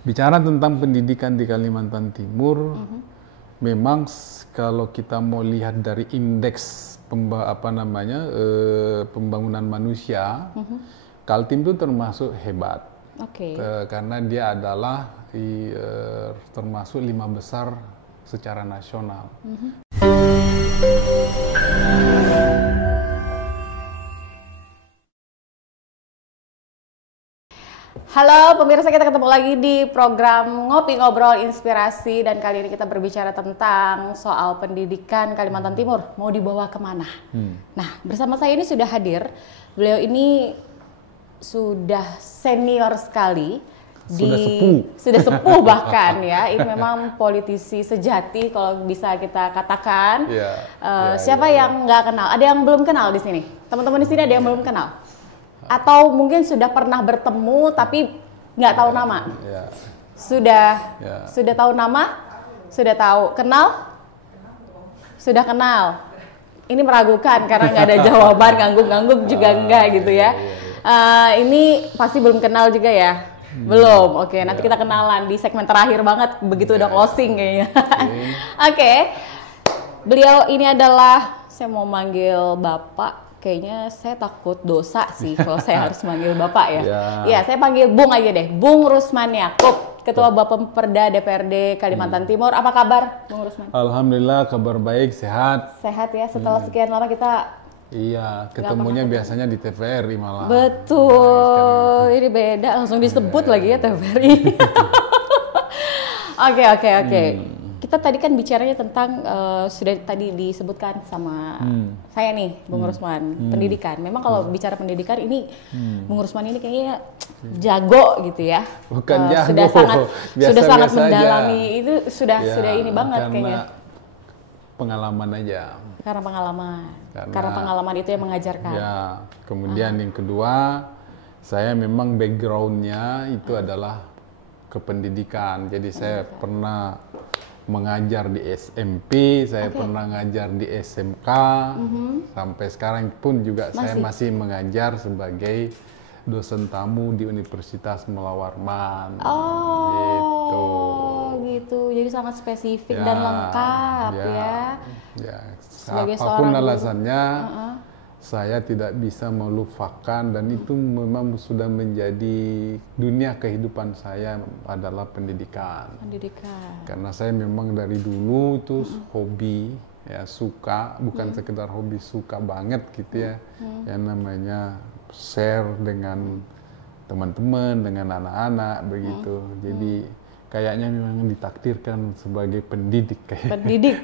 Bicara tentang pendidikan di Kalimantan Timur, memang kalau kita mau lihat dari indeks pembangunan manusia, Kaltim itu termasuk hebat. Karena dia adalah termasuk 5 besar secara nasional. Halo pemirsa, kita ketemu lagi di program Ngopi Ngobrol Inspirasi, dan kali ini kita berbicara tentang soal pendidikan Kalimantan Timur, mau dibawa kemana. Nah, bersama saya ini sudah hadir, beliau ini sudah senior sekali, sudah sepuh bahkan ya, ini memang politisi sejati kalau bisa kita katakan. Siapa yang nggak kenal? Ada yang belum kenal di sini? Teman-teman di sini ada yang belum kenal? Atau mungkin sudah pernah bertemu tapi nggak tahu nama? Sudah tahu nama? Sudah tahu? Kenal? Sudah kenal? Ini meragukan karena nggak ada jawaban, ngangguk-ngangguk juga enggak gitu ya. Ini pasti belum kenal juga ya? Belum? Oke, nanti kita kenalan di segmen terakhir banget, begitu udah closing kayaknya. Oke. Beliau ini adalah, saya mau manggil Bapak. Kayaknya saya takut dosa sih kalau saya harus manggil Bapak ya. Iya, saya panggil Bung aja deh. Bung Rusman Yaakob, Ketua Bapemperda DPRD Kalimantan Timur. Apa kabar, Bung Rusman? Alhamdulillah, kabar baik, sehat. Sehat ya, setelah sekian lama kita... Iya, ketemunya biasanya di TVRI malah. Betul, ini beda, langsung disebut lagi ya TVRI. Oke. Kita tadi kan bicaranya tentang, sudah tadi disebutkan sama saya nih, Bung Rusman, pendidikan. Memang kalau bicara pendidikan ini, Bung Rusman ini kayaknya jago gitu ya. Bukan jago, sudah sangat mendalami aja. Itu sudah ini banget kayaknya. Pengalaman aja. Karena pengalaman itu yang mengajarkan. Ya, kemudian yang kedua, saya memang backgroundnya itu adalah kependidikan. Jadi saya pernah mengajar di SMP, saya pernah ngajar di SMK, sampai sekarang pun juga saya masih mengajar sebagai dosen tamu di Universitas Mula Warman. Gitu. Jadi sangat spesifik dan lengkap ya. Apapun alasannya, saya tidak bisa melupakan, dan itu memang sudah menjadi dunia kehidupan saya adalah pendidikan. Karena saya memang dari dulu itu hobi, ya suka, bukan sekedar hobi, suka banget gitu ya. Yang namanya share dengan teman-teman, dengan anak-anak begitu. Jadi kayaknya memang ditakdirkan sebagai pendidik. Pendidik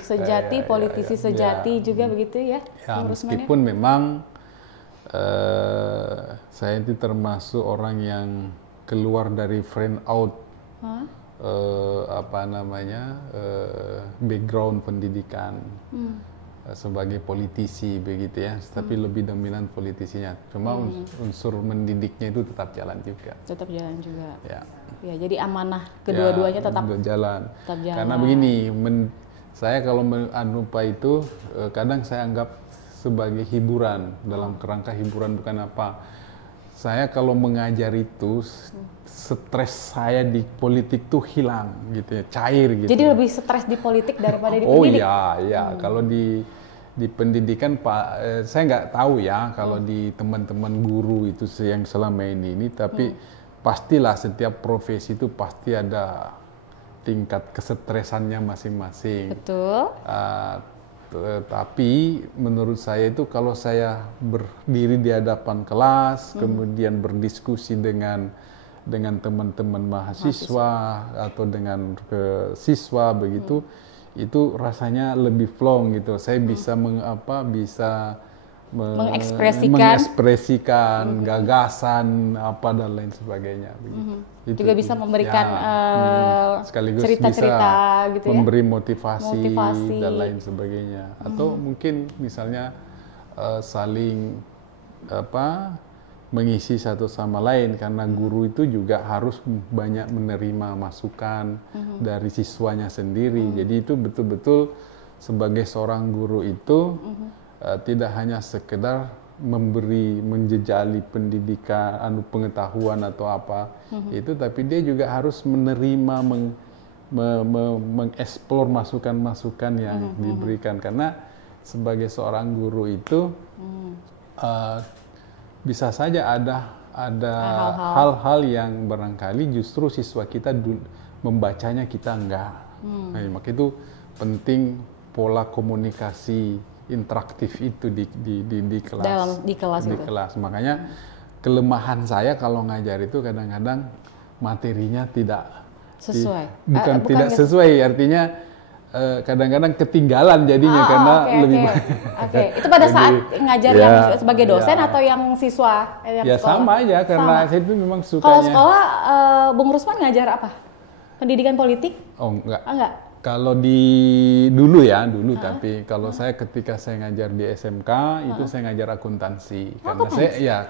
sejati, politisi sejati juga begitu ya. Meskipun memang saya itu termasuk orang yang keluar dari friend out background pendidikan sebagai politisi begitu ya, tapi lebih dominan politisinya. Cuma unsur mendidiknya itu tetap jalan juga. Ya, jadi amanah kedua-duanya tetap jalan. Karena begini, saya kalau menupa itu kadang saya anggap sebagai hiburan, dalam kerangka hiburan, bukan apa. Saya kalau mengajar itu stres saya di politik tuh hilang gitu ya, cair gitu. Jadi lebih stres di politik daripada di pendidik? Kalau di pendidikan saya nggak tahu ya kalau di teman-teman guru itu yang selama ini, tapi pastilah setiap profesi itu pasti ada tingkat kesetresannya masing-masing. Betul. Tapi menurut saya itu kalau saya berdiri di hadapan kelas, kemudian berdiskusi dengan teman-teman mahasiswa atau dengan siswa begitu, itu rasanya lebih plong gitu. Saya bisa mengekspresikan gagasan apa dan lain sebagainya. Itu juga bisa memberikan cerita-cerita gitu ya, memberi motivasi dan lain sebagainya. Atau mungkin misalnya saling mengisi satu sama lain, karena guru itu juga harus banyak menerima masukan dari siswanya sendiri. Jadi itu betul-betul sebagai seorang guru itu tidak hanya sekedar menjejali pendidikan, pengetahuan atau apa itu, tapi dia juga harus menerima, mengeksplor masukan-masukan yang diberikan, karena sebagai seorang guru itu bisa saja ada hal-hal yang barangkali justru siswa kita membacanya kita enggak. Nah, maka itu penting pola komunikasi interaktif itu di kelas. Di kelas. Makanya kelemahan saya kalau ngajar itu kadang-kadang materinya tidak sesuai. Bukan tidak sesuai, artinya kadang-kadang ketinggalan jadinya karena lebih banyak. Itu pada saat ngajar yang sebagai dosen atau yang siswa? Ya sekolah? Sama aja, karena saya itu memang sukanya. Kalau sekolah, Bung Rusman ngajar apa? Pendidikan politik? Oh enggak. Enggak. Kalau dulu, tapi kalau saya ketika saya ngajar di SMK itu saya ngajar akuntansi.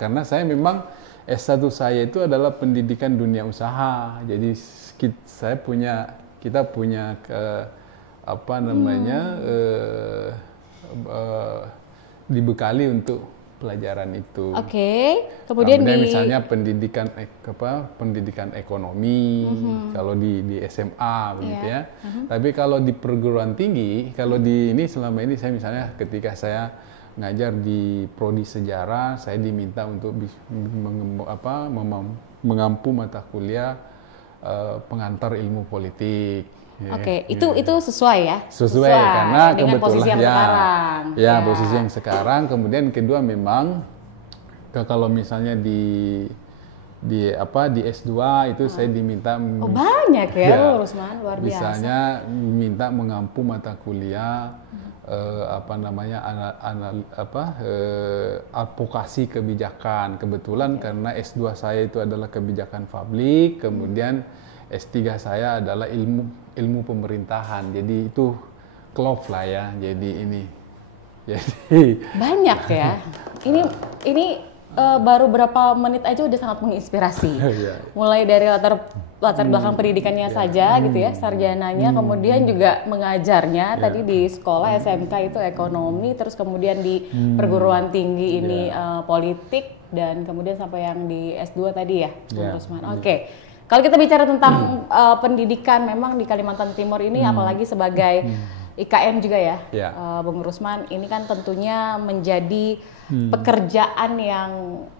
Karena saya memang S1 saya itu adalah pendidikan dunia usaha. Jadi kita punya dibekali untuk pelajaran itu. Kemudian misalnya pendidikan ekonomi kalau di SMA begitu ya. Tapi kalau di perguruan tinggi, kalau di ini selama ini saya misalnya ketika saya ngajar di prodi sejarah, saya diminta untuk mengampu mata kuliah pengantar ilmu politik. Itu sesuai ya? Sesuai karena dengan kebetulan posisi yang sekarang. Posisi yang sekarang. Kemudian kedua memang kalau misalnya di S2 itu saya diminta banyak ya, Rusman, luar biasa. Misalnya minta mengampu mata kuliah advokasi kebijakan. Kebetulan karena S2 saya itu adalah kebijakan publik, kemudian S3 saya adalah ilmu pemerintahan. Jadi itu klop lah ya. Jadi banyak ya. Ini baru berapa menit aja udah sangat menginspirasi. Mulai dari latar belakang pendidikannya saja gitu ya, sarjananya, kemudian juga mengajarnya tadi di sekolah SMK itu ekonomi, terus kemudian di perguruan tinggi ini politik, dan kemudian sampai yang di S2 tadi ya, Bung Rusman. Kalau kita bicara tentang pendidikan memang di Kalimantan Timur ini, apalagi sebagai IKN juga ya, Bung Rusman, ini kan tentunya menjadi pekerjaan yang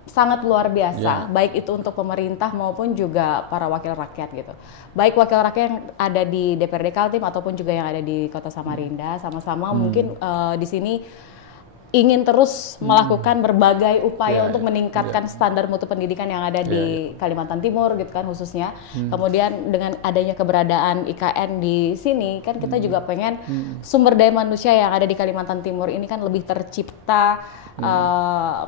sangat luar biasa, baik itu untuk pemerintah maupun juga para wakil rakyat gitu. Baik wakil rakyat yang ada di DPRD Kaltim ataupun juga yang ada di Kota Samarinda, sama-sama mungkin di sini ingin terus melakukan berbagai upaya untuk meningkatkan standar mutu pendidikan yang ada di Kalimantan Timur gitu kan khususnya. Kemudian dengan adanya keberadaan IKN di sini kan kita juga pengen sumber daya manusia yang ada di Kalimantan Timur ini kan lebih tercipta,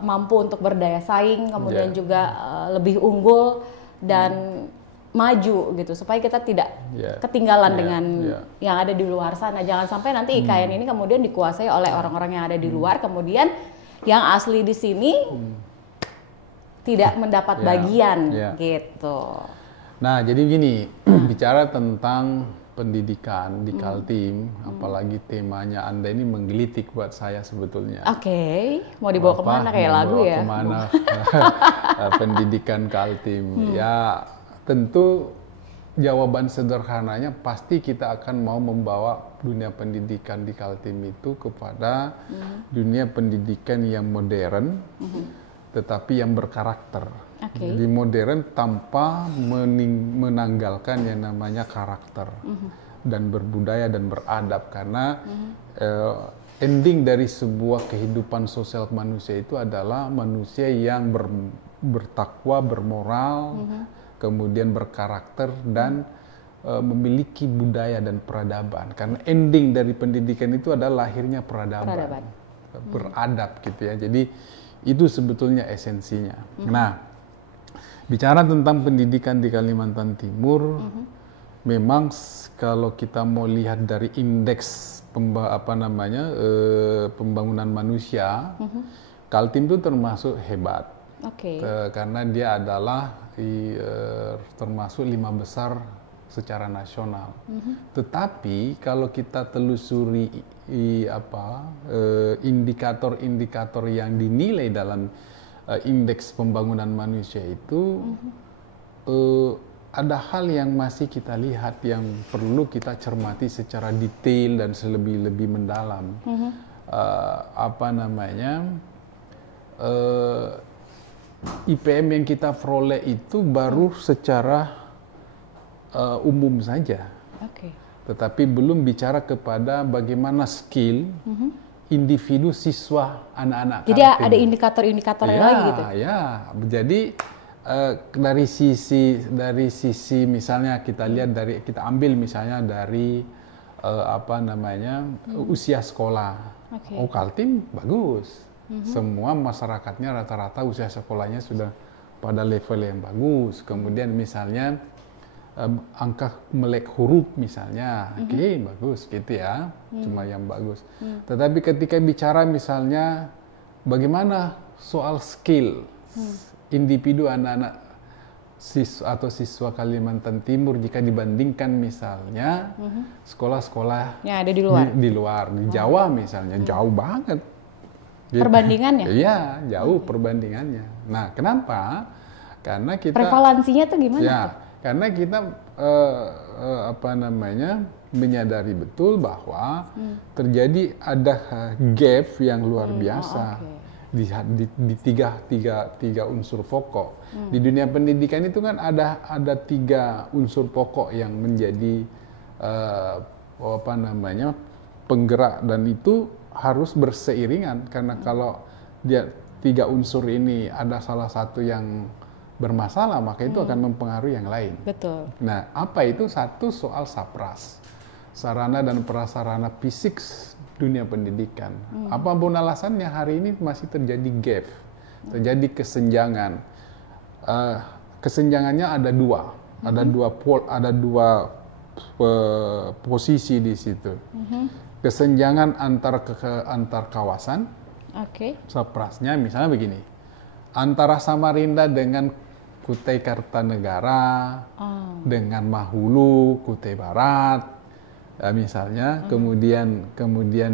mampu untuk berdaya saing, kemudian juga lebih unggul dan maju gitu, supaya kita tidak ketinggalan dengan yang ada di luar sana. Jangan sampai nanti IKN ini kemudian dikuasai oleh orang-orang yang ada di luar, kemudian yang asli di sini tidak mendapat bagian gitu. Nah, jadi gini, bicara tentang pendidikan di Kaltim, apalagi temanya Anda ini menggelitik buat saya sebetulnya. Mau dibawa kemana kayak lagu ya? Kemana pendidikan Kaltim? Ya, tentu jawaban sederhananya pasti kita akan mau membawa dunia pendidikan di Kaltim itu kepada dunia pendidikan yang modern, tetapi yang berkarakter. Jadi modern tanpa menanggalkan yang namanya karakter dan berbudaya dan beradab, karena ending dari sebuah kehidupan sosial manusia itu adalah manusia yang bertakwa, bermoral, kemudian berkarakter dan memiliki budaya dan peradaban. Karena ending dari pendidikan itu adalah lahirnya peradaban. Beradab gitu ya. Jadi itu sebetulnya esensinya. Nah, bicara tentang pendidikan di Kalimantan Timur, memang kalau kita mau lihat dari indeks pembangunan manusia, Kaltim itu termasuk hebat. Oke. Karena dia adalah termasuk 5 besar secara nasional. Tetapi kalau kita telusuri indikator-indikator yang dinilai dalam indeks pembangunan manusia itu, ada hal yang masih kita lihat yang perlu kita cermati secara detail dan lebih mendalam. IPM yang kita peroleh itu baru secara umum saja. Tetapi belum bicara kepada bagaimana skill individu siswa anak-anak. Jadi ada indikator-indikatornya lagi gitu. Ya, jadi dari sisi misalnya kita lihat kita ambil misalnya dari usia sekolah. Oh, Kaltim bagus. Semua masyarakatnya rata-rata usia sekolahnya sudah pada level yang bagus. Kemudian misalnya angka melek huruf misalnya, bagus gitu ya, cuma yang bagus. Tetapi ketika bicara misalnya bagaimana soal skill individu anak-anak siswa Kalimantan Timur jika dibandingkan misalnya sekolah-sekolah yang ada di luar, di Jawa misalnya, jauh banget. Gitu. Perbandingannya? Iya, jauh perbandingannya. Nah, kenapa? Karena kita prevalensinya tuh gimana? Ya, karena kita menyadari betul bahwa terjadi ada gap yang luar biasa di tiga unsur pokok. Di dunia pendidikan itu kan ada tiga unsur pokok yang menjadi penggerak, dan itu harus berseiringan, karena kalau dia tiga unsur ini ada salah satu yang bermasalah, maka itu akan mempengaruhi yang lain. Betul. Nah, apa itu? Satu, soal SAPRAS, sarana dan prasarana fisik dunia pendidikan. Apapun alasannya, hari ini masih terjadi gap, terjadi kesenjangan. Kesenjangannya ada dua, ada dua posisi di situ. Kesenjangan antar kawasan. SAPRAS-nya misalnya begini, antara Samarinda dengan Kutai Kartanegara, dengan Mahulu, Kutai Barat, misalnya, kemudian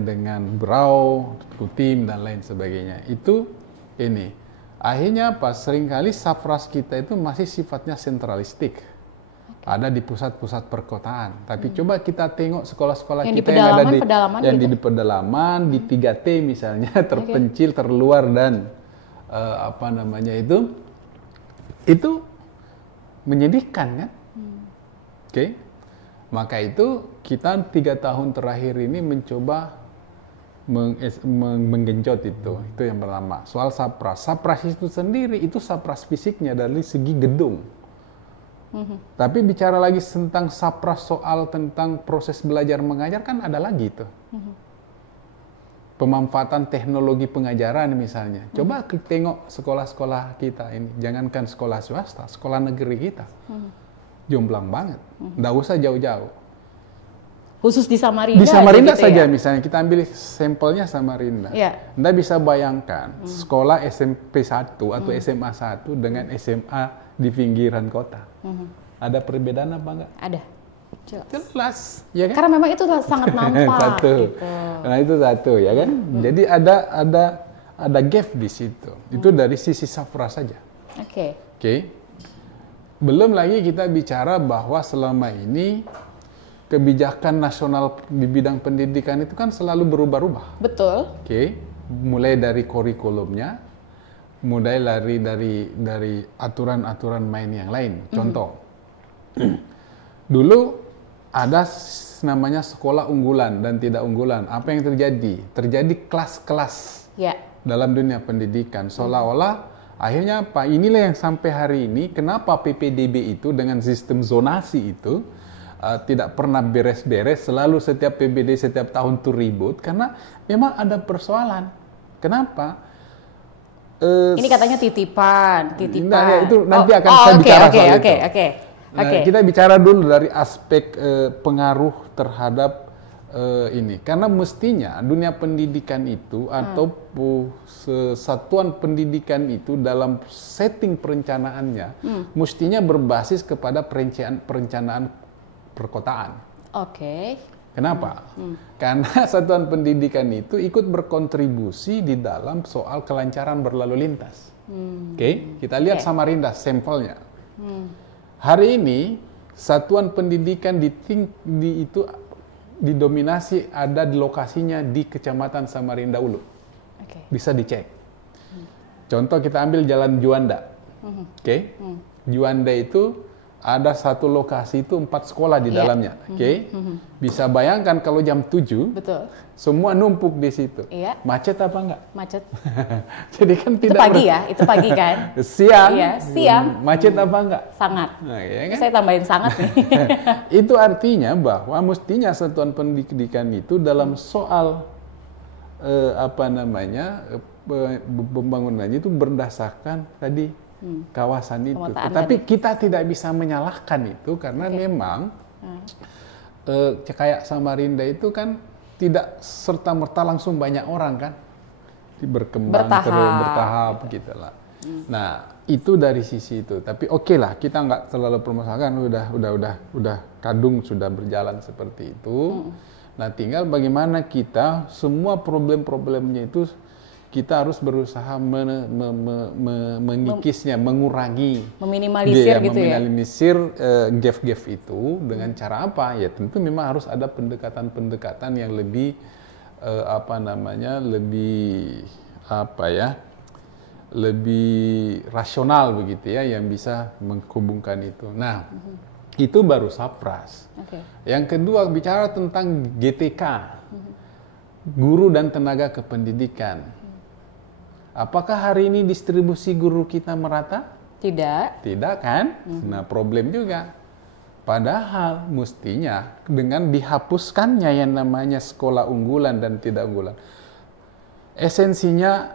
dengan Berau, Kutim, dan lain sebagainya. Itu ini. Akhirnya apa? Seringkali SAPRAS kita itu masih sifatnya sentralistik. Ada di pusat-pusat perkotaan. Tapi coba kita tengok sekolah-sekolah kita yang ada di pedalaman, di 3T misalnya, terpencil, terluar, dan itu menyedihkan kan? Maka itu kita 3 tahun terakhir ini mencoba menggenjot itu yang pertama. Soal SAPRAS. SAPRAS itu sendiri, itu SAPRAS fisiknya dari segi gedung. Tapi bicara lagi tentang SAPRAS soal tentang proses belajar mengajar kan ada lagi itu. Pemanfaatan teknologi pengajaran misalnya. Coba tengok sekolah-sekolah kita ini. Jangankan sekolah swasta, sekolah negeri kita. Jomplang banget. Nggak usah jauh-jauh. Khusus di Samarinda? Di Samarinda gitu saja ya? Misalnya. Kita ambil sampelnya Samarinda. Anda bisa bayangkan sekolah SMP 1 atau SMA 1 dengan SMA di pinggiran kota. Ada perbedaan apa enggak? Ada. Jelas, ya kan? Karena memang itu sangat nampak. Satu. Gitu. Nah, itu satu, ya kan? Jadi ada gap di situ. Itu dari sisi SAPRAS saja. Oke. Belum lagi kita bicara bahwa selama ini kebijakan nasional di bidang pendidikan itu kan selalu berubah-ubah. Betul. Mulai dari kurikulumnya, mulai dari aturan-aturan main yang lain. Contoh, dulu ada namanya sekolah unggulan dan tidak unggulan. Apa yang terjadi? Terjadi kelas-kelas dalam dunia pendidikan. Seolah-olah akhirnya apa? Inilah yang sampai hari ini, kenapa PPDB itu dengan sistem zonasi itu tidak pernah beres-beres, selalu setiap PBD setiap tahun tuh ribut, karena memang ada persoalan. Kenapa? Ini katanya titipan. Nah, itu nanti akan saya bicara soal itu. Kita bicara dulu dari aspek pengaruh terhadap ini. Karena mestinya dunia pendidikan itu atau satuan pendidikan itu dalam setting perencanaannya mestinya berbasis kepada perencanaan perkotaan. Oke. Kenapa? Karena satuan pendidikan itu ikut berkontribusi di dalam soal kelancaran berlalu lintas. Oke, kita lihat Samarinda sampelnya. Hari ini satuan pendidikan itu didominasi ada di lokasinya di Kecamatan Samarinda Ulu. Bisa dicek. Contoh kita ambil Jalan Juanda. Oke. Juanda itu ada satu lokasi itu 4 sekolah di dalamnya. Oke. Bisa bayangkan kalau jam 7, betul, semua numpuk di situ. Iya. Macet apa enggak? Macet. Jadi kan Itu pagi ya? Itu pagi kan? Siang. Iya, siang. Macet apa enggak? Sangat. Nah, ya kan? Saya tambahin sangat nih. Itu artinya bahwa mestinya satuan pendidikan itu dalam soal pembangunannya itu berdasarkan tadi kawasan itu. Tapi kita tidak bisa menyalahkan itu karena memang kayak Samarinda itu kan tidak serta-merta langsung banyak orang kan, berkembang bertahap gitu lah. Nah itu dari sisi itu. Tapi oke lah, kita nggak terlalu permasalahkan, udah kadung sudah berjalan seperti itu. Nah tinggal bagaimana kita semua problem-problemnya itu kita harus berusaha mengikisnya, mengurangi, meminimalisir gitu ya. Meminimalisir gap-gap itu dengan cara apa? Ya tentu memang harus ada pendekatan-pendekatan yang lebih lebih rasional begitu ya, yang bisa menghubungkan itu. Nah, itu baru Sapras. Yang kedua bicara tentang GTK, guru dan tenaga kependidikan. Apakah hari ini distribusi guru kita merata? Tidak. Tidak kan? Nah, problem juga. Padahal mestinya dengan dihapuskannya yang namanya sekolah unggulan dan tidak unggulan. Esensinya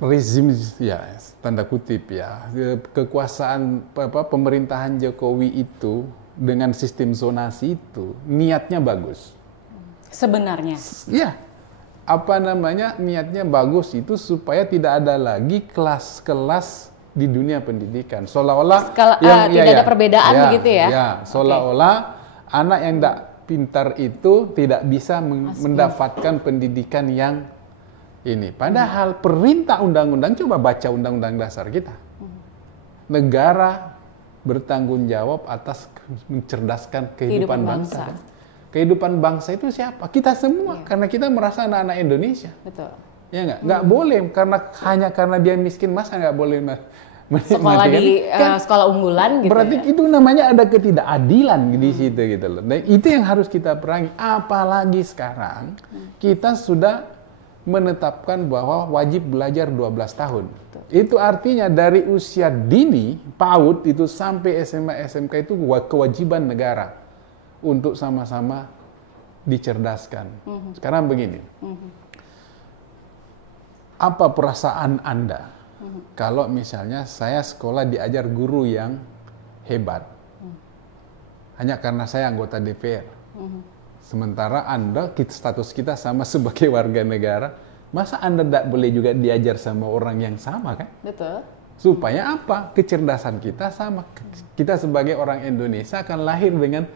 rezim ya, tanda kutip ya, kekuasaan pemerintahan Jokowi itu dengan sistem zonasi itu niatnya bagus. Sebenarnya. Iya. Niatnya bagus itu supaya tidak ada lagi kelas-kelas di dunia pendidikan. Seolah-olah tidak ada perbedaan begitu ya. Ya, seolah-olah anak yang tidak pintar itu tidak bisa mendapatkan pendidikan yang ini. Padahal perintah undang-undang, coba baca undang-undang dasar kita. Negara bertanggung jawab atas mencerdaskan kehidupan bangsa. Kehidupan bangsa itu siapa? Kita semua, karena kita merasa anak-anak Indonesia. Betul. Ya nggak boleh hanya karena dia miskin, masa nggak boleh sekolah di sekolah unggulan gitu. Berarti itu namanya ada ketidakadilan di situ gitu loh. Nah, itu yang harus kita perangi. Apalagi sekarang kita sudah menetapkan bahwa wajib belajar 12 tahun. Itu artinya dari usia dini, PAUD itu sampai SMA, SMK itu kewajiban negara untuk sama-sama dicerdaskan. Sekarang begini, apa perasaan Anda kalau misalnya saya sekolah diajar guru yang hebat, hanya karena saya anggota DPR, sementara Anda, status kita sama sebagai warga negara, masa Anda tidak boleh juga diajar sama orang yang sama kan? Betul. Supaya apa? Kecerdasan kita sama. Kita sebagai orang Indonesia akan lahir dengan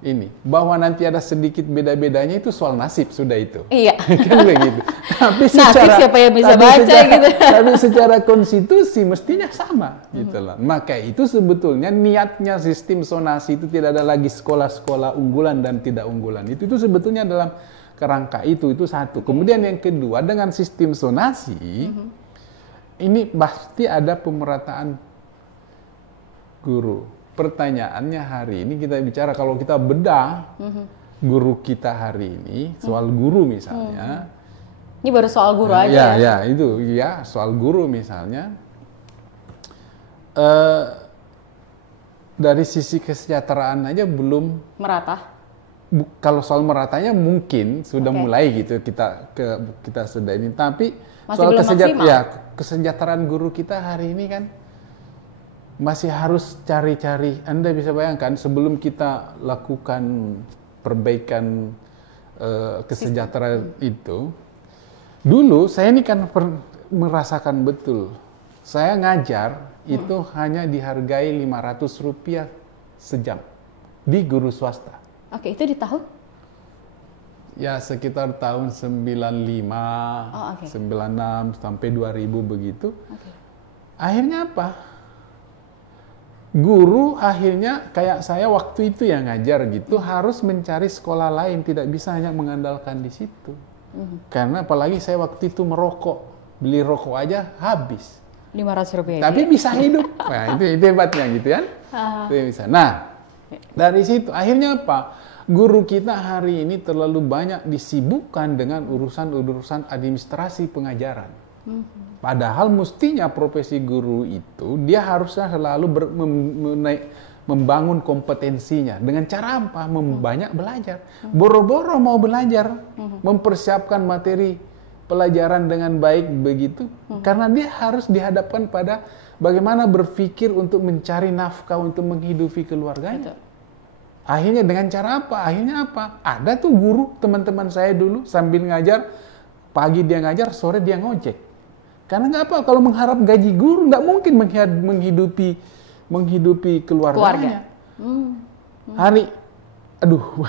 ini, bahwa nanti ada sedikit beda-bedanya itu soal nasib sudah itu. Iya. Kan begitu. Tapi nasib siapa yang bisa baca gitu. Tapi secara konstitusi mestinya sama gitu loh. Maka itu sebetulnya niatnya sistem zonasi itu tidak ada lagi sekolah-sekolah unggulan dan tidak unggulan. Itu sebetulnya dalam kerangka itu satu. Kemudian yang kedua, dengan sistem zonasi ini pasti ada pemerataan guru. Pertanyaannya hari ini kita bicara, kalau kita bedah guru kita hari ini, soal guru misalnya. Ini baru soal guru aja ya? Ya, soal guru misalnya. Dari sisi kesejahteraan aja belum merata. Kalau soal meratanya mungkin sudah mulai gitu kita sudah ini, tapi masih soal belum kesejahteraan guru kita hari ini kan masih harus cari-cari. Anda bisa bayangkan sebelum kita lakukan perbaikan kesejahteraan itu, dulu saya ini kan merasakan betul. Saya ngajar itu hanya dihargai Rp500 sejam. di guru swasta. Oke, itu di tahun? Ya sekitar tahun 95, 96 sampai 2000 begitu. Akhirnya apa? Guru akhirnya kayak saya waktu itu yang ngajar gitu harus mencari sekolah lain, tidak bisa hanya mengandalkan di situ. Karena apalagi saya waktu itu merokok, beli rokok aja habis. 500 rupiah. Tapi bisa hidup. Nah, itu hebatnya gitu kan. Itu bisa. Nah, dari situ akhirnya apa? Guru kita hari ini terlalu banyak disibukkan dengan urusan-urusan administrasi pengajaran. Padahal mestinya profesi guru itu dia harusnya selalu membangun kompetensinya. Dengan cara apa? Banyak belajar. Boro-boro mau belajar, mempersiapkan materi pelajaran dengan baik begitu. Karena dia harus dihadapkan pada bagaimana berpikir untuk mencari nafkah untuk menghidupi keluarganya. Akhirnya dengan cara apa? Akhirnya apa? Ada tuh guru teman-teman saya dulu sambil ngajar, pagi dia ngajar, sore dia ngojek. Karena nggak apa, kalau mengharap gaji guru nggak mungkin menghidupi keluarganya. Hari, aduh,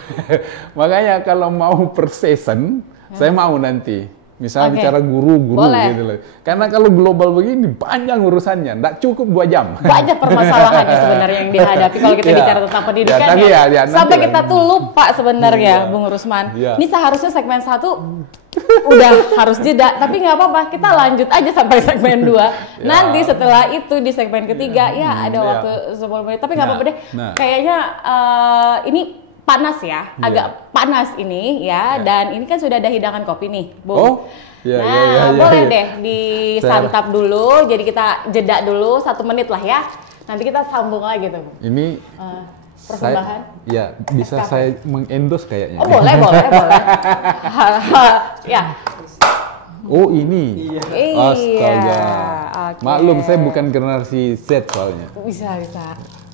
makanya kalau mau per season, saya mau nanti. Misalnya bicara guru-guru gitu loh. Karena kalau global begini panjang urusannya, nggak cukup 2 jam. Banyak permasalahannya sebenarnya yang dihadapi kalau kita bicara tentang pendidikan ya. Sampai kita tuh lupa sebenarnya, Bung Rusman. Ini seharusnya segmen 1 udah harus jeda, tapi nggak apa-apa, kita lanjut aja sampai segmen 2. Nanti setelah itu di segmen ketiga ada waktu 10 menit, tapi nggak apa-apa deh. Kayaknya ini panas ya, agak panas ini ya, dan ini kan sudah ada hidangan kopi nih, Bung. Boleh deh disantap dulu, jadi kita jeda dulu 1 menit lah ya. Nanti kita sambung lagi tuh, Bung. Ini persembahan? Bisa SKP. Saya mengendorse kayaknya. Oh boleh. Ya. Oh ini. Astaga. Maklum saya bukan generasi Z soalnya. Bisa.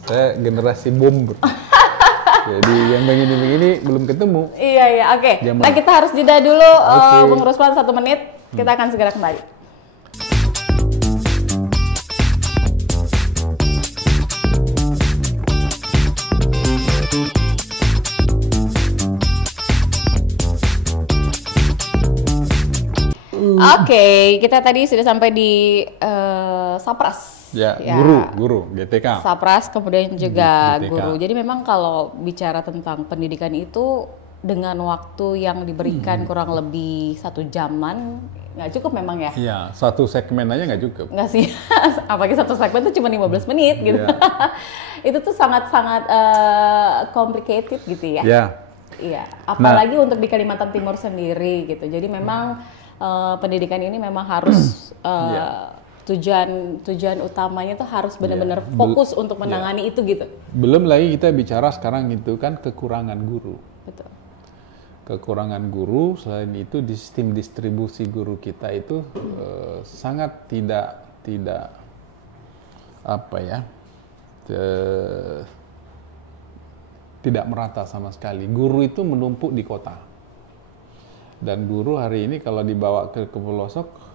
Saya generasi bomber. Jadi yang begini-begini belum ketemu. Iya, oke. Nah kita harus jeda dulu, Bung Rusman 1 menit. Kita akan segera kembali. Oke, kita tadi sudah sampai di Sapras. Guru, GTK. Sapras, kemudian juga GTK. Guru. Jadi memang kalau bicara tentang pendidikan itu dengan waktu yang diberikan kurang lebih 1 jaman, nggak cukup memang ya? Iya, 1 segmen aja nggak cukup. Nggak sih, apalagi 1 segmen itu cuma 15 menit gitu. Itu tuh sangat-sangat complicated gitu ya? Iya, apalagi untuk di Kalimantan Timur sendiri gitu. Jadi memang pendidikan ini memang harus tujuan utamanya tuh harus benar-benar fokus untuk menangani itu gitu. Belum lagi kita bicara sekarang itu kan kekurangan guru. Betul. Kekurangan guru, selain itu di sistem distribusi guru kita itu sangat tidak tidak merata sama sekali. Guru itu menumpuk di kota. Dan guru hari ini kalau dibawa ke pelosok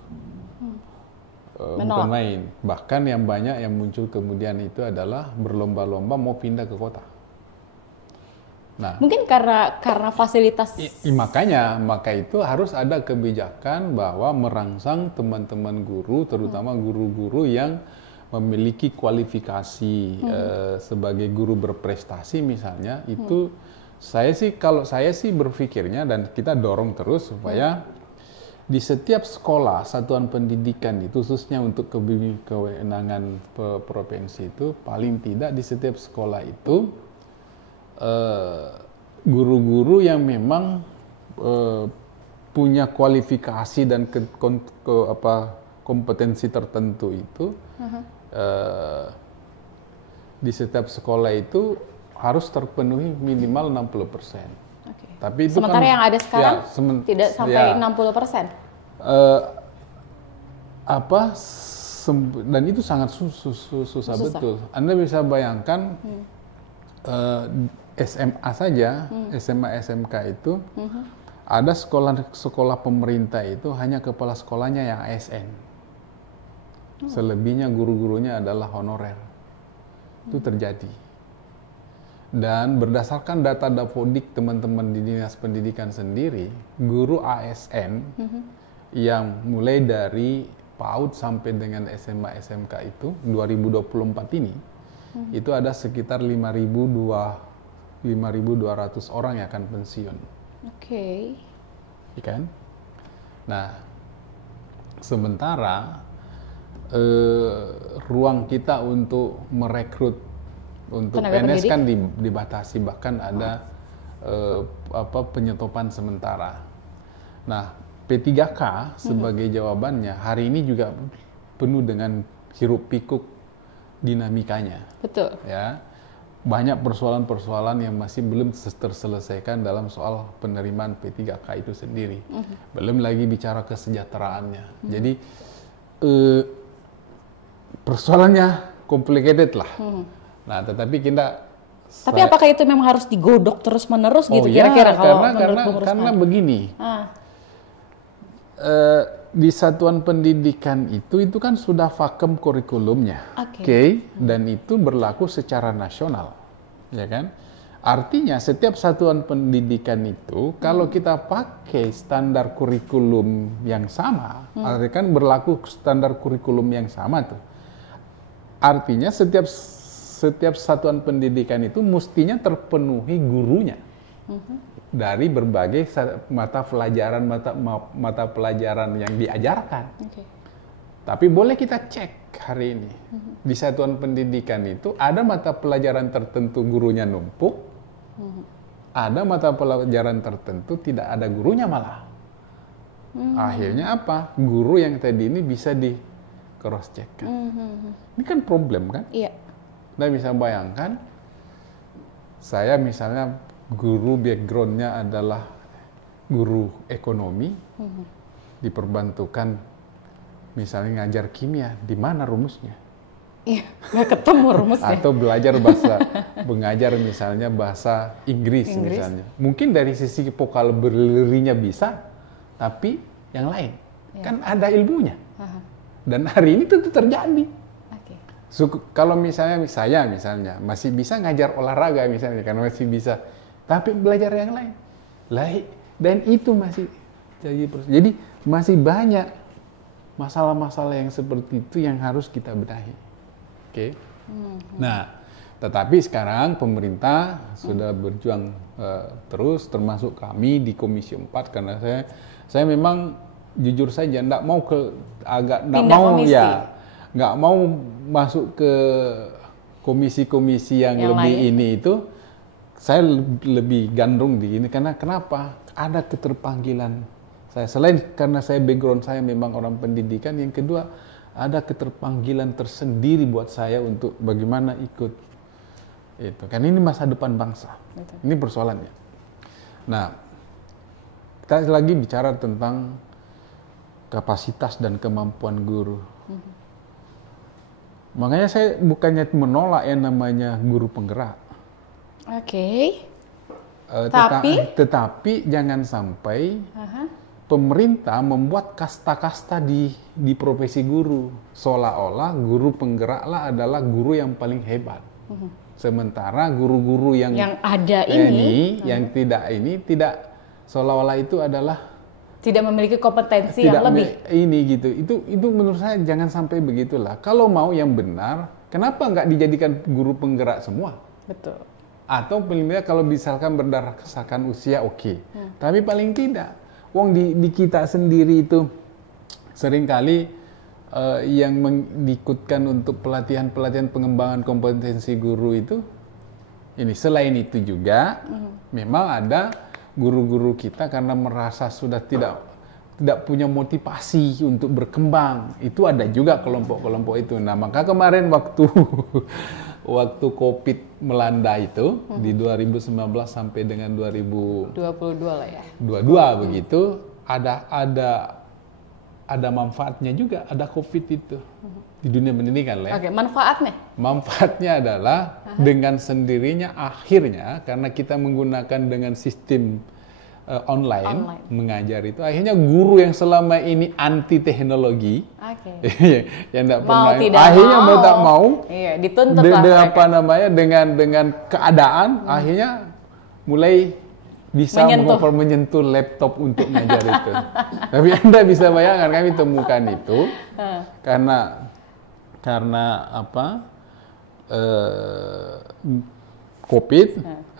bukan main. Bahkan yang banyak yang muncul kemudian itu adalah berlomba-lomba mau pindah ke kota. Nah, mungkin karena fasilitas. Maka itu harus ada kebijakan bahwa merangsang teman-teman guru, terutama guru-guru yang memiliki kualifikasi sebagai guru berprestasi misalnya, itu kalau saya sih berpikirnya dan kita dorong terus supaya di setiap sekolah satuan pendidikan itu khususnya untuk kewenangan provinsi itu paling tidak di setiap sekolah itu guru-guru yang memang punya kualifikasi dan kompetensi tertentu itu di setiap sekolah itu harus terpenuhi minimal 60%. Tapi itu sementara yang ada sekarang tidak sampai 60%. Dan itu sangat susah betul. Anda bisa bayangkan SMA saja, SMA SMK itu ada sekolah pemerintah itu hanya kepala sekolahnya yang ASN. Selebihnya guru-gurunya adalah honorer. Itu terjadi. Dan berdasarkan data Dapodik teman-teman di Dinas Pendidikan sendiri, guru ASN yang mulai dari PAUD sampai dengan SMA SMK itu 2024 ini itu ada sekitar 5.200 orang yang akan pensiun. Oke. Kan? Nah, sementara ruang kita untuk merekrut untuk tenaga PNS pendidik kan dibatasi, bahkan ada penyetopan sementara. Nah, P3K sebagai jawabannya hari ini juga penuh dengan hiruk pikuk dinamikanya. Betul. Ya, banyak persoalan-persoalan yang masih belum terselesaikan dalam soal penerimaan P3K itu sendiri. Belum lagi bicara kesejahteraannya. Jadi persoalannya complicated lah. Nah, tetapi apakah itu memang harus digodok terus-menerus gitu ya, kira-kira kalau menurut Bung Rusman? Karena begini. Di satuan pendidikan itu kan sudah vakum kurikulumnya. Oke. Dan itu berlaku secara nasional. Ya kan? Artinya setiap satuan pendidikan itu kalau kita pakai standar kurikulum yang sama, artinya kan berlaku standar kurikulum yang sama tuh. Artinya setiap satuan pendidikan itu mestinya terpenuhi gurunya dari berbagai mata pelajaran yang diajarkan. Tapi boleh kita cek hari ini di satuan pendidikan itu ada mata pelajaran tertentu gurunya numpuk, ada mata pelajaran tertentu tidak ada gurunya malah. Akhirnya apa? Guru yang tadi ini bisa di cross check kan. Ini kan problem kan? Iya. Anda bisa bayangkan, saya misalnya guru backgroundnya adalah guru ekonomi, diperbantukan misalnya ngajar kimia, di mana rumusnya? Iya, nggak ketemu rumusnya. Atau mengajar misalnya bahasa Inggris misalnya. Mungkin dari sisi vocabulary-nya bisa, tapi yang lain kan ada ilmunya. Dan hari ini tentu terjadi. Kalau misalnya saya masih bisa ngajar olahraga misalnya karena masih bisa, tapi belajar yang lain, dan itu masih jadi masih banyak masalah-masalah yang seperti itu yang harus kita benahi. Oke. Nah, tetapi sekarang pemerintah sudah berjuang terus, termasuk kami di Komisi 4 karena saya memang jujur saja nggak mau nggak mau masuk ke komisi-komisi yang lebih lain. Ini itu saya lebih gandrung di ini karena kenapa ada keterpanggilan saya selain karena saya background saya memang orang pendidikan, yang kedua ada keterpanggilan tersendiri buat saya untuk bagaimana ikut itu kan ini masa depan bangsa. Betul. Ini persoalannya. Nah, kita lagi bicara tentang kapasitas dan kemampuan guru. Makanya saya bukannya menolak yang namanya guru penggerak. Oke. Tetapi jangan sampai pemerintah membuat kasta-kasta di profesi guru. Seolah-olah guru penggeraklah adalah guru yang paling hebat. Sementara guru-guru yang ada yang tidak seolah-olah itu adalah tidak memiliki kompetensi yang lebih. Itu menurut saya jangan sampai begitulah. Kalau mau yang benar, kenapa nggak dijadikan guru penggerak semua? Betul. Atau paling tidak kalau misalkan berdasarkan usia oke. Tapi paling tidak, wong di kita sendiri itu seringkali yang diikutkan untuk pelatihan pengembangan kompetensi guru itu ini. Selain itu juga memang ada guru-guru kita karena merasa sudah tidak punya motivasi untuk berkembang. Itu ada juga kelompok-kelompok itu. Nah, maka kemarin waktu Covid melanda itu di 2019 sampai dengan 2022 lah ya. 22 begitu, ada manfaatnya juga, ada Covid itu. Di dunia pendidikan lah ya. Oke, manfaatnya? Manfaatnya adalah dengan sendirinya akhirnya karena kita menggunakan dengan sistem online mengajar itu, akhirnya guru yang selama ini anti teknologi, yang tidak pernah, akhirnya mau tak mau, dituntut lah dengan keadaan, akhirnya mulai bisa menyentuh laptop untuk ngajar itu. Tapi Anda bisa bayangkan, kami temukan itu karena apa? COVID,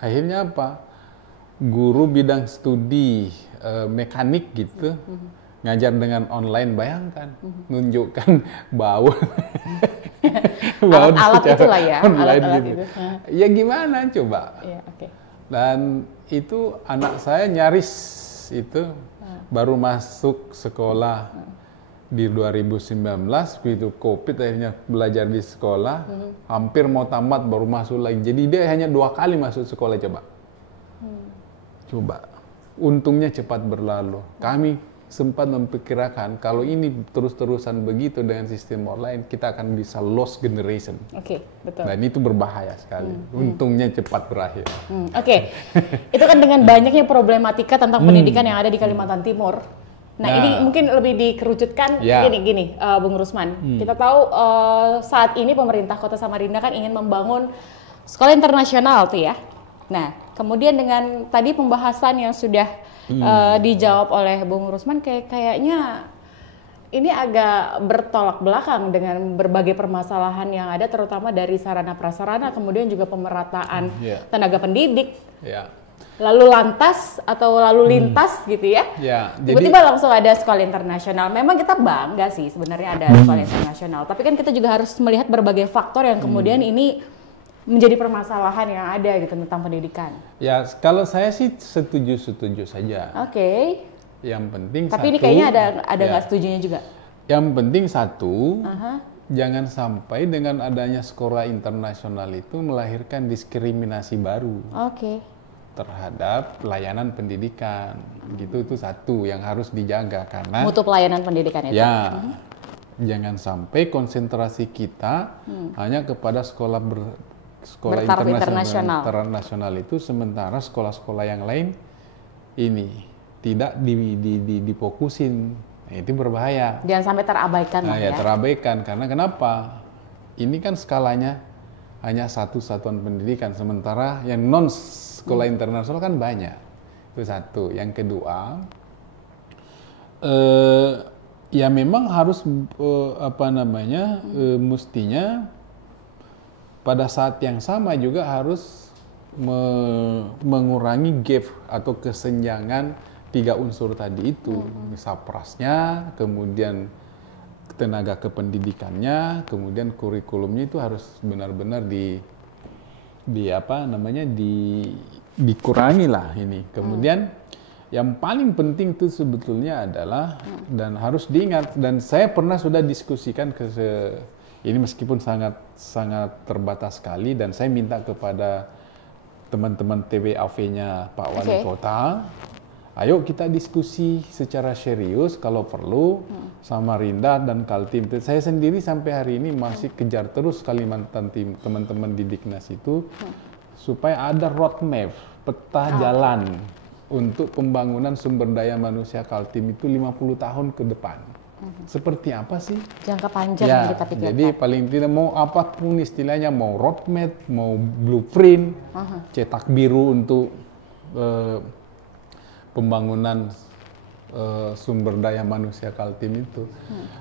akhirnya apa? Guru bidang studi mekanik gitu ngajar dengan online, bayangkan nunjukkan baut alat itulah ya, online alat gitu. Itu. Ya gimana coba? Dan itu anak saya nyaris itu baru masuk sekolah di 2019, begitu COVID akhirnya belajar di sekolah, hampir mau tamat baru masuk lagi. Jadi dia hanya 2 kali masuk sekolah, coba. Untungnya cepat berlalu. Kami sempat memperkirakan kalau ini terus-terusan begitu dengan sistem online, kita akan bisa lost generation. Betul. Dan itu berbahaya sekali. Untungnya cepat berakhir. Itu kan dengan banyaknya problematika tentang pendidikan yang ada di Kalimantan Timur. Nah, ini mungkin lebih dikerucutkan gini, Bung Rusman. Kita tahu saat ini pemerintah Kota Samarinda kan ingin membangun sekolah internasional tuh ya. Nah, kemudian dengan tadi pembahasan yang sudah dijawab oleh Bung Rusman, kayaknya ini agak bertolak belakang dengan berbagai permasalahan yang ada, terutama dari sarana prasarana, kemudian juga pemerataan tenaga pendidik. Lalu lantas atau lalu lintas gitu ya. Tiba-tiba langsung ada sekolah internasional. Memang kita bangga sih sebenarnya ada sekolah internasional, tapi kan kita juga harus melihat berbagai faktor yang kemudian ini menjadi permasalahan yang ada gitu tentang pendidikan. Ya, kalau saya sih setuju saja. Yang penting tapi ini kayaknya ada nggak setujunya juga. Yang penting satu, jangan sampai dengan adanya sekolah internasional itu melahirkan diskriminasi baru. Terhadap pelayanan pendidikan, gitu. Itu satu yang harus dijaga, karena mutu pelayanan pendidikan itu. Jangan sampai konsentrasi kita hanya kepada sekolah internasional itu, sementara sekolah-sekolah yang lain ini tidak difokusin. Itu berbahaya. Jangan sampai terabaikan. Terabaikan, karena kenapa? Ini kan skalanya hanya satu satuan pendidikan, sementara yang non sekolah internasional kan banyak. Itu satu. Yang kedua, ya memang harus mestinya pada saat yang sama juga harus mengurangi gap atau kesenjangan 3 unsur tadi itu. Saprasnya, kemudian tenaga kependidikannya, kemudian kurikulumnya itu harus benar-benar dikurangi lah ini. Kemudian yang paling penting itu sebetulnya adalah, dan harus diingat, dan saya pernah sudah diskusikan ini meskipun sangat terbatas sekali, dan saya minta kepada teman-teman TWAV-nya Pak Wali Kota, ayo kita diskusi secara serius, kalau perlu Samarinda dan Kaltim. Saya sendiri sampai hari ini masih kejar terus Kalimantan Timur, teman-teman di Diknas itu, supaya ada roadmap, peta jalan untuk pembangunan sumber daya manusia Kaltim itu 50 tahun ke depan. Seperti apa sih? Jangka panjang yang kita pikirkan. Jadi paling tidak mau apapun istilahnya, mau roadmap, mau blueprint, cetak biru untuk pembangunan sumber daya manusia Kaltim itu.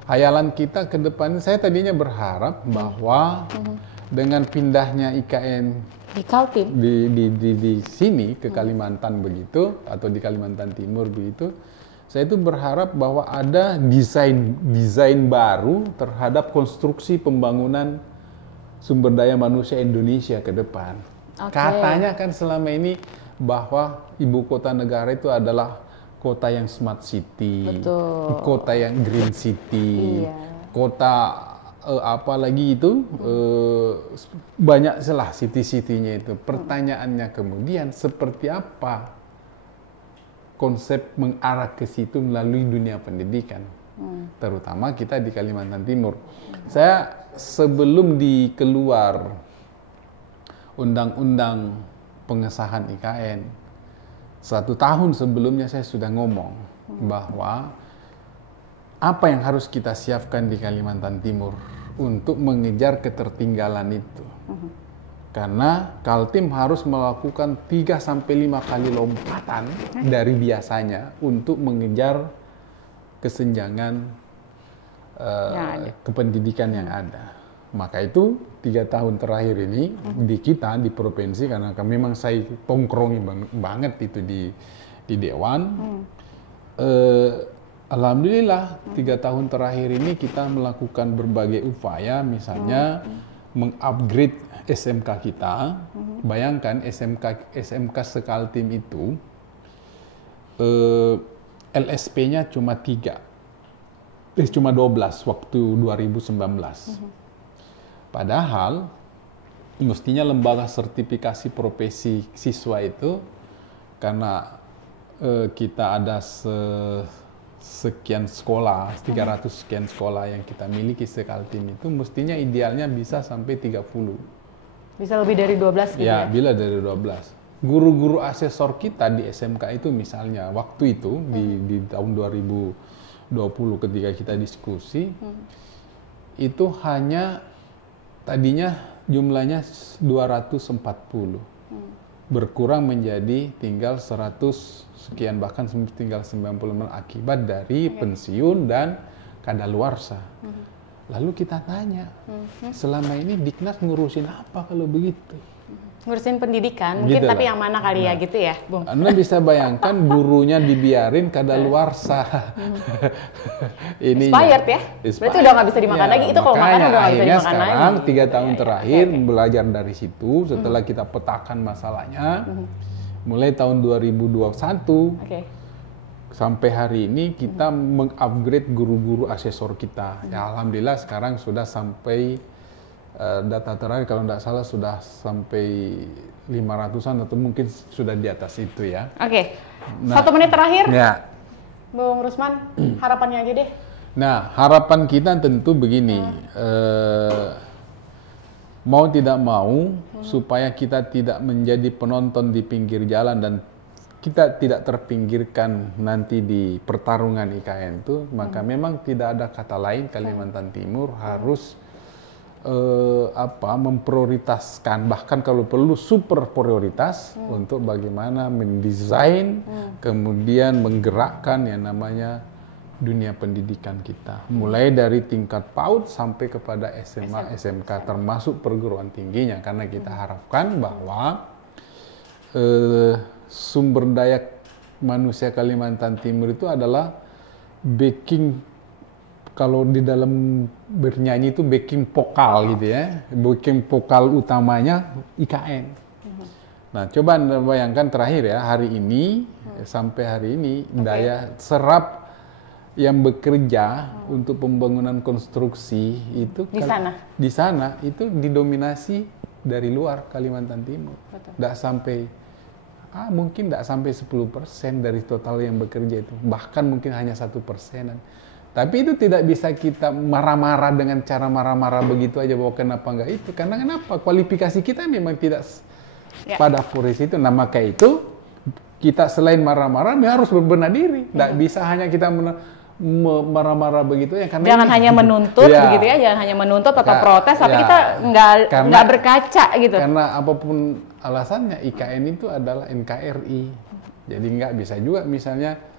Hayalan kita ke depan, saya tadinya berharap bahwa dengan pindahnya IKN di Kaltim, di sini ke Kalimantan begitu, atau di Kalimantan Timur begitu, saya itu berharap bahwa ada desain baru terhadap konstruksi pembangunan sumber daya manusia Indonesia ke depan. Katanya kan selama ini bahwa ibu kota negara itu adalah kota yang smart city, kota yang green city, kota apalagi itu banyak salah city-city-nya itu. Pertanyaannya kemudian, seperti apa konsep mengarah ke situ melalui dunia pendidikan, terutama kita di Kalimantan Timur. Saya sebelum dikeluar undang-undang pengesahan IKN, 1 tahun sebelumnya saya sudah ngomong bahwa apa yang harus kita siapkan di Kalimantan Timur untuk mengejar ketertinggalan itu. Karena Kaltim harus melakukan 3-5 kali lompatan dari biasanya untuk mengejar kesenjangan kependidikan yang ada. Maka itu 3 tahun terakhir ini di kita, di provinsi, karena memang saya tongkrongi banget itu di Dewan. Alhamdulillah 3 tahun terakhir ini kita melakukan berbagai upaya, misalnya mengupgrade SMK kita. Bayangkan SMK sekaltim itu LSP-nya cuma 12 waktu 2019. Padahal mestinya lembaga sertifikasi profesi siswa itu, karena kita ada sekian sekolah, 300 sekian sekolah yang kita miliki sekaltim itu, mestinya idealnya bisa sampai 30. Bisa lebih dari 12 gitu ya? Ya, bila dari 12. Guru-guru asesor kita di SMK itu misalnya, waktu itu di tahun 2020 ketika kita diskusi, itu hanya tadinya jumlahnya 240. Berkurang menjadi tinggal 100 sekian, bahkan tinggal 90 akibat dari pensiun dan kadaluarsa. Lalu kita tanya, selama ini Diknas ngurusin apa kalau begitu? Ngurusin pendidikan, mungkin, tapi yang mana kali ya gitu ya, Bung? Anda bisa bayangkan gurunya dibiarin kadaluarsa. Expired ya? Berarti udah nggak bisa dimakan lagi. Itu kalau makan udah nggak bisa dimakan lagi. Sekarang 3 tahun terakhir belajar dari situ, setelah kita petakan masalahnya, mulai tahun 2021 sampai hari ini kita mengupgrade guru-guru asesor kita. Ya, alhamdulillah sekarang sudah sampai data terakhir kalau tidak salah sudah sampai 500-an atau mungkin sudah di atas itu ya. Oke. Nah, 1 menit terakhir. Ya. Bung Rusman, harapannya aja deh. Nah, harapan kita tentu begini. Mau tidak mau, supaya kita tidak menjadi penonton di pinggir jalan dan kita tidak terpinggirkan nanti di pertarungan IKN itu, maka memang tidak ada kata lain, Kalimantan Timur harus memprioritaskan, bahkan kalau perlu super prioritas untuk bagaimana mendesain, kemudian menggerakkan yang namanya dunia pendidikan kita, mulai dari tingkat PAUD sampai kepada SMA, SMK, termasuk perguruan tingginya, karena kita harapkan bahwa sumber daya manusia Kalimantan Timur itu adalah backing. Kalau di dalam bernyanyi itu backing vokal gitu ya, backing vokal utamanya IKN. Nah, coba Anda bayangkan terakhir ya, hari ini sampai hari ini daya serap yang bekerja untuk pembangunan konstruksi itu di sana itu didominasi dari luar Kalimantan Timur. Tidak sampai mungkin tidak sampai 10% dari total yang bekerja itu, bahkan mungkin hanya 1%. Tapi itu tidak bisa kita marah-marah dengan cara marah-marah begitu aja bahwa kenapa enggak itu. Karena kenapa? Kualifikasi kita memang tidak pada fokus itu. Nah, maka itu kita selain marah-marah, harus berbenah diri. Tidak bisa hanya kita marah-marah begitu ya. Karena jangan hanya menuntut begitu ya, jangan hanya menuntut atau protes, tapi kita nggak berkaca gitu. Karena apapun alasannya, IKN itu adalah NKRI. Jadi nggak bisa juga misalnya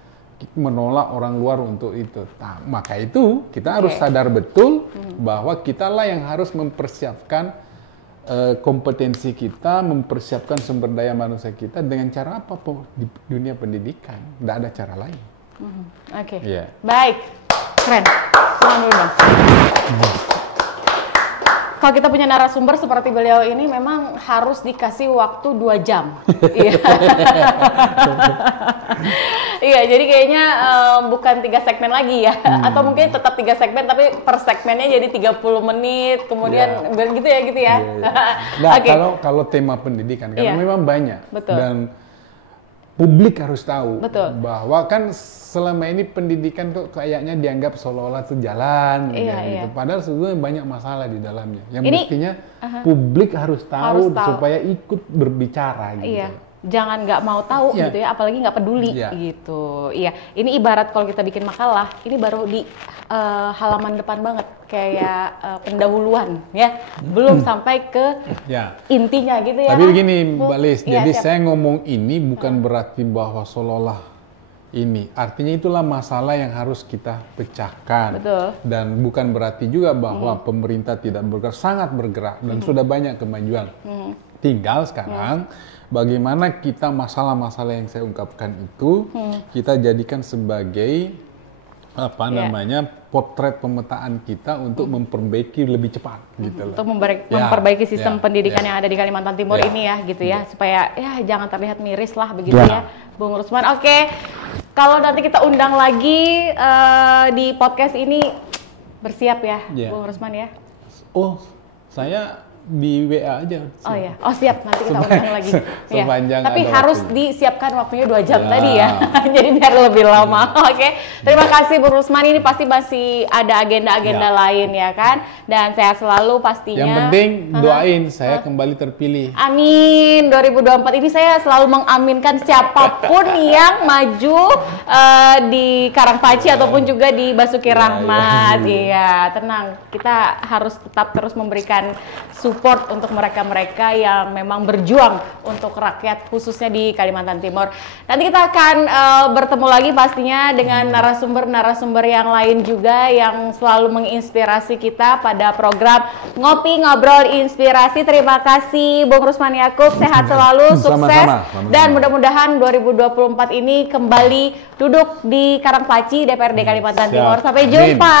menolak orang luar untuk itu. Nah, maka itu kita harus sadar betul bahwa kitalah yang harus mempersiapkan kompetensi kita, mempersiapkan sumber daya manusia kita dengan cara apa di dunia pendidikan. Tidak ada cara lain. Oke. Baik, keren. Selamat dulu dong. Kalau kita punya narasumber seperti beliau ini memang harus dikasih waktu 2 jam. Iya, jadi kayaknya bukan 3 segmen lagi ya. Atau mungkin tetap 3 segmen tapi per segmennya jadi 30 menit, kemudian gitu ya. Nah, kalau tema pendidikan karena memang banyak. Betul. Dan publik harus tahu bahwa kan selama ini pendidikan tuh kayaknya dianggap seolah-olah tuh jalan gitu. Padahal sebetulnya banyak masalah di dalamnya. Yang mestinya publik harus tahu supaya ikut berbicara gitu. jangan nggak mau tahu gitu ya, apalagi nggak peduli gitu. Iya, ini ibarat kalau kita bikin makalah, ini baru di halaman depan banget, kayak pendahuluan ya, belum sampai ke intinya gitu ya. Tapi begini Mbak Lis, jadi saya ngomong ini bukan berarti bahwa seolah-olah ini, artinya itulah masalah yang harus kita pecahkan. Betul. Dan bukan berarti juga bahwa pemerintah tidak bergerak, sangat bergerak dan sudah banyak kemajuan. Tinggal sekarang bagaimana kita masalah-masalah yang saya ungkapkan itu kita jadikan sebagai potret pemetaan kita untuk memperbaiki lebih cepat gitu. Untuk memperbaiki sistem pendidikan yang ada di Kalimantan Timur ini ya gitu ya, supaya ya jangan terlihat miris lah begitu ya Bung Rusman. Oke. Kalau nanti kita undang lagi di podcast ini, bersiap ya Bung Rusman ya. Oh, saya di WA aja. Oh ya, siap, nanti kita undang lagi. Sepanjang tapi harus disiapkan waktunya 2 jam tadi ya, jadi biar lebih lama. Oke. Terima kasih Bung Rusman, ini pasti masih ada agenda-agenda lain ya kan, dan sehat selalu pastinya. Yang penting doain saya kembali terpilih. Amin. 2024 ini saya selalu mengaminkan siapapun yang maju di Karangpaci ataupun juga di Basuki Rahmat. Iya, tenang, kita harus tetap terus memberikan support untuk mereka-mereka yang memang berjuang untuk rakyat khususnya di Kalimantan Timur. Nanti kita akan bertemu lagi pastinya dengan narasumber-narasumber yang lain juga yang selalu menginspirasi kita pada program Ngopi Ngobrol Inspirasi. Terima kasih Bung Rusman Yaakub, sehat selalu, sukses, dan mudah-mudahan 2024 ini kembali duduk di Karangpaci DPRD Kalimantan Timur. Sampai jumpa.